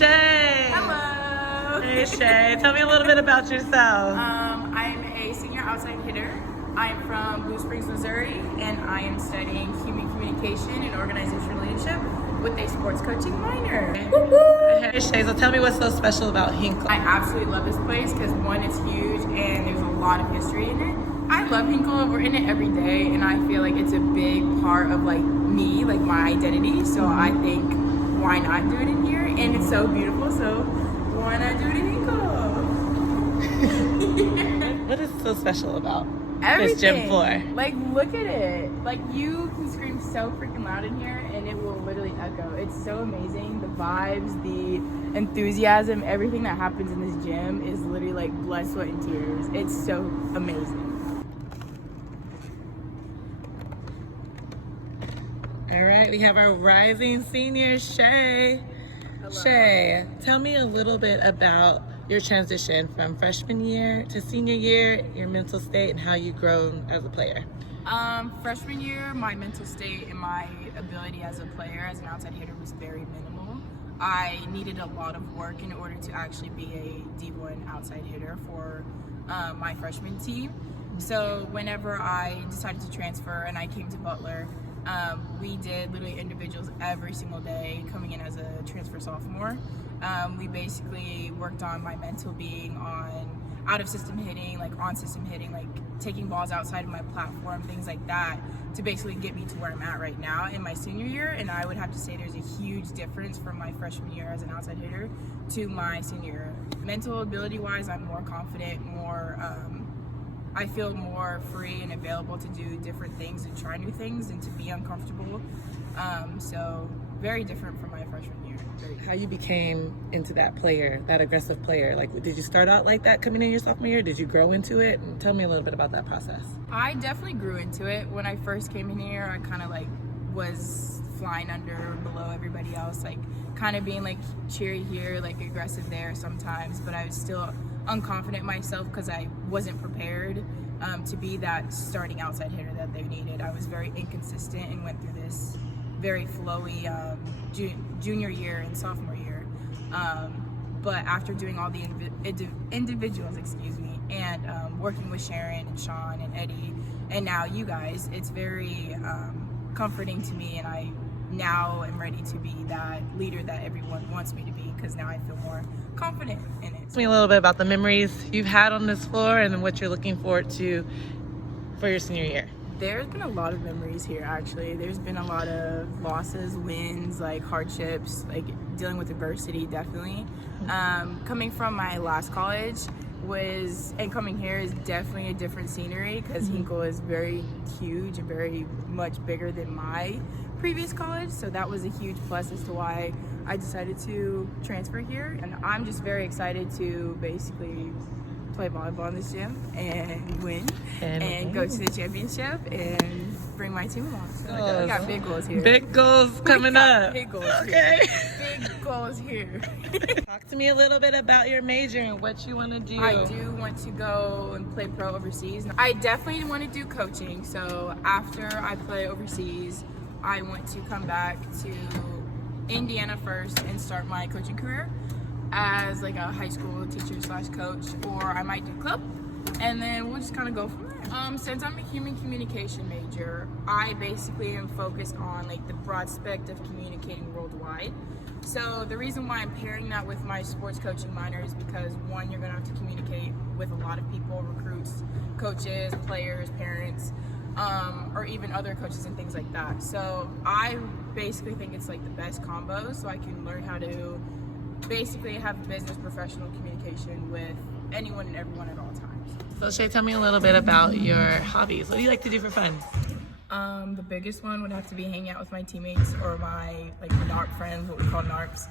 Shay. Hello. Hey Shay, tell me a little bit about yourself. I'm a senior outside hitter. I'm from Blue Springs, Missouri, and I am studying human communication and organizational leadership with a sports coaching minor. Hey Shay, so tell me what's so special about Hinkle. I absolutely love this place because one, it's huge and there's a lot of history in it. I love Hinkle. We're in it every day, and I feel like it's a big part of like me, like my identity. So I think, why not do it in here? And it's so beautiful, so why not do it in Hinkle? What is so special about Everything. this gym floor? Like, look at it. Like, you can scream so freaking loud in here, and it will literally echo. It's so amazing. The vibes, the enthusiasm, everything that happens in this gym is literally like blood, sweat, and tears. It's so amazing. All right, we have our rising senior, Shay. Hello. Shay, tell me a little bit about your transition from freshman year to senior year, your mental state, and how you've grown as a player. Freshman year, my mental state and my ability as a player, as an outside hitter, was very minimal. I needed a lot of work in order to actually be a D1 outside hitter for my freshman team. So whenever I decided to transfer and I came to Butler, we did literally individuals every single day coming in as a transfer sophomore. We basically worked on my mental being, on out of system hitting, like on system hitting, like taking balls outside of my platform, things like that, to basically get me to where I'm at right now in my senior year. And I would have to say there's a huge difference from my freshman year as an outside hitter to my senior year. Mental ability wise, I'm more confident, more I feel more free and available to do different things and try new things and to be uncomfortable. So very different from my freshman year. How you became into that player, that aggressive player. Like, did you start out like that coming in your sophomore year? Did you grow into it? And tell me a little bit about that process. I definitely grew into it. When I first came in here, I kind of like was flying under below everybody else, like kind of being like cheery here, like aggressive there sometimes, but I was still unconfident myself because I wasn't prepared to be that starting outside hitter that they needed. I was very inconsistent and went through this very flowy junior year and sophomore year. But after doing all the individuals, and working with Sharon and Sean and Eddie, and now you guys, it's very comforting to me, and I now am ready to be that leader that everyone wants me to be, because now I feel more confident in it. Tell me a little bit about the memories you've had on this floor and what you're looking forward to for your senior year. There's been a lot of memories here, actually. There's been a lot of losses, wins, like hardships, like dealing with adversity, definitely. Coming from my last college and coming here is definitely a different scenery, because Hinkle is very huge and very much bigger than my previous college. So that was a huge plus as to why I decided to transfer here. And I'm just very excited to basically play volleyball in this gym and win and go to the championship and bring my team along. So we got big goals here. Big goals coming up. Big goals Okay. here. Big goals here. Talk to me a little bit about your major and what you want to do. I do want to go and play pro overseas. I definitely want to do coaching. So after I play overseas, I want to come back to Indiana first and start my coaching career as like a high school teacher / coach, or I might do club, and then we'll just kind of go from there. Since I'm a human communication major, I basically am focused on like the broad spectrum of communicating worldwide. So the reason why I'm pairing that with my sports coaching minor is because, one, you're gonna have to communicate with a lot of people, recruits, coaches, players, parents, or even other coaches and things like that. So I basically think it's like the best combo, so I can learn how to basically have business professional communication with anyone and everyone at all times. So Shay, tell me a little bit about your hobbies. What do you like to do for fun? The biggest one would have to be hanging out with my teammates or my like NARP friends, what we call NARPs.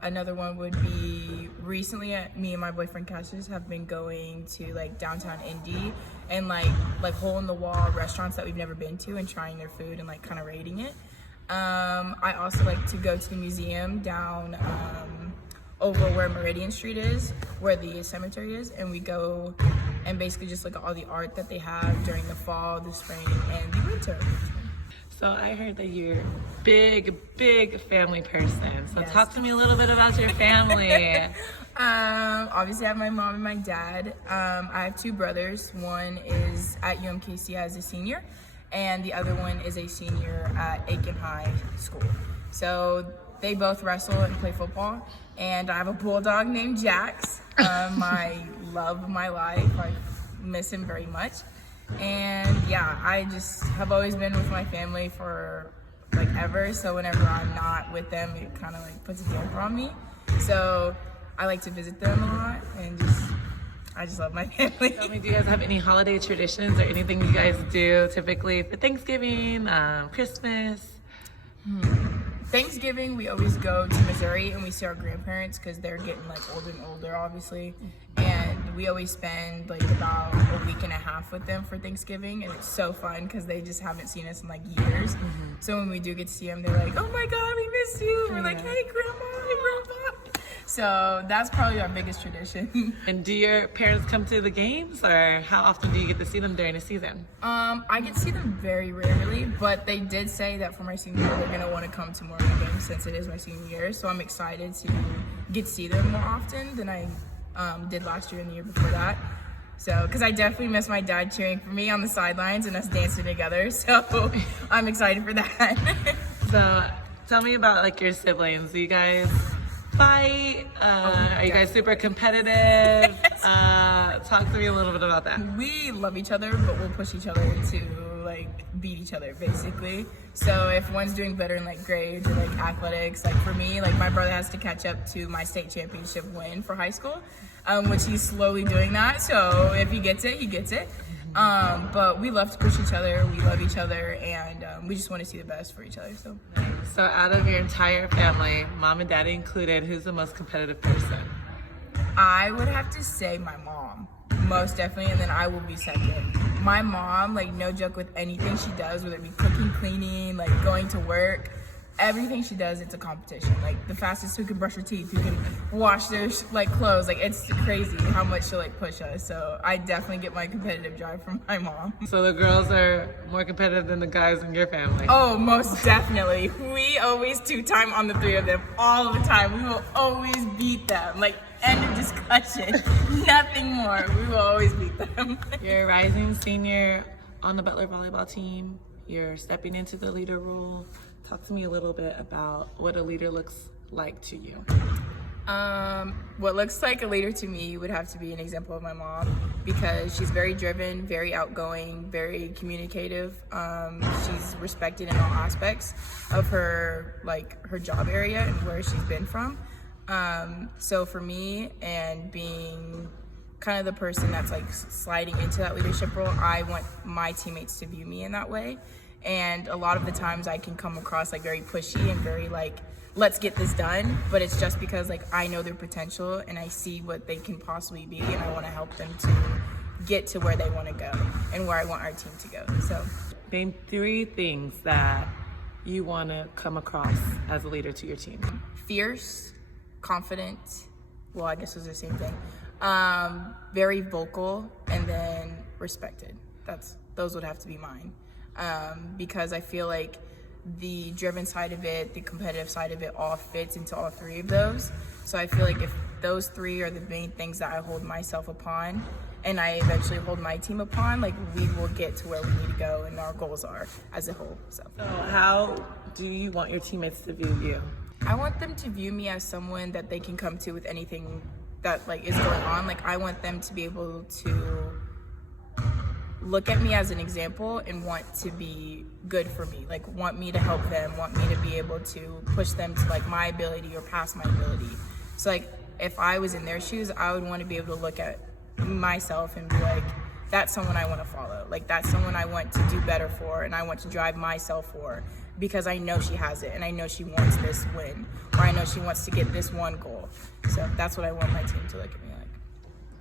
Another one would be recently me and my boyfriend Cassius have been going to like downtown Indy and like hole in the wall restaurants that we've never been to and trying their food and like kind of rating it. I also like to go to the museum down over where Meridian Street is, where the cemetery is, and we go and basically just look at all the art that they have during the fall, the spring, and the winter. So I heard that you're a big family person. So Yes. talk to me a little bit about your family. Obviously I have my mom and my dad. I have two brothers. One is at UMKC as a senior, and the other one is a senior at Aiken High School. So they both wrestle and play football. And I have a bulldog named Jax, my love of my life. I miss him very much. And yeah, I just have always been with my family for like ever. So whenever I'm not with them, it kind of like puts a damper on me. So I like to visit them a lot, and I just love my family. Tell me, do you guys have any holiday traditions or anything you guys do typically for Thanksgiving, Christmas? Thanksgiving, we always go to Missouri and we see our grandparents because they're getting like older and older, obviously. And we always spend like about a week and a half with them for Thanksgiving, and it's so fun because they just haven't seen us in like years. So when we do get to see them, they're like, "Oh my God, we miss you." We're like, "Hey, Grandma, hey, Grandpa." So that's probably our biggest tradition. And do your parents come to the games, or how often do you get to see them during the season? I get to see them very rarely, but they did say that for my senior year, they're gonna want to come to more of the games since it is my senior year. So I'm excited to get to see them more often than I did last year and the year before that. So, because I definitely miss my dad cheering for me on the sidelines and us dancing together. So I'm excited for that. So tell me about like your siblings. Do you guys fight? Are you guys super competitive? Talk to me a little bit about that. We love each other, but we'll push each other to like beat each other basically. So if one's doing better in like grades or like athletics, like for me, like my brother has to catch up to my state championship win for high school, which he's slowly doing that. So if he gets it, he gets it. But we love to push each other. We love each other, and we just want to see the best for each other. So out of your entire family, mom and daddy included, who's the most competitive person? I would have to say my mom, most definitely, and then I will be second. My mom, like no joke with anything she does, whether it be cooking, cleaning, like going to work, everything she does, it's a competition. Like the fastest who can brush her teeth, who can wash their like clothes. Like it's crazy how much she'll like push us. So I definitely get my competitive drive from my mom. So the girls are more competitive than the guys in your family? Oh, most definitely. We always two-time on the three of them all the time. We will always beat them. Like end of discussion. Nothing more. We will always beat them. You're a rising senior on the Butler volleyball team. You're stepping into the leader role. Talk to me a little bit about what a leader looks like to you. What looks like a leader to me would have to be an example of my mom, because she's very driven, very outgoing, very communicative. She's respected in all aspects of her job area and where she's been from. So for me, and being kind of the person that's like sliding into that leadership role, I want my teammates to view me in that way. And a lot of the times I can come across like very pushy and very like, let's get this done, but it's just because like I know their potential and I see what they can possibly be, and I want to help them to get to where they want to go and where I want our team to go. So name 3 things that you want to come across as a leader to your team. Fierce, confident, well I guess it was the same thing, very vocal, and then respected. Those would have to be mine, because I feel like the driven side of it, the competitive side of it, all fits into all 3 of those. So I feel like if those 3 are the main things that I hold myself upon, and I eventually hold my team upon, like we will get to where we need to go and our goals are as a whole. So how do you want your teammates to view you? I want them to view me as someone that they can come to with anything that like is going on. Like I want them to be able to look at me as an example and want to be good for me, like want me to help them, want me to be able to push them to like my ability or past my ability. So like if I was in their shoes, I would want to be able to look at myself and be like, that's someone I want to follow, like that's someone I want to do better for, and I want to drive myself for, because I know she has it and I know she wants this win, or I know she wants to get this one goal. So that's what I want my team to look at me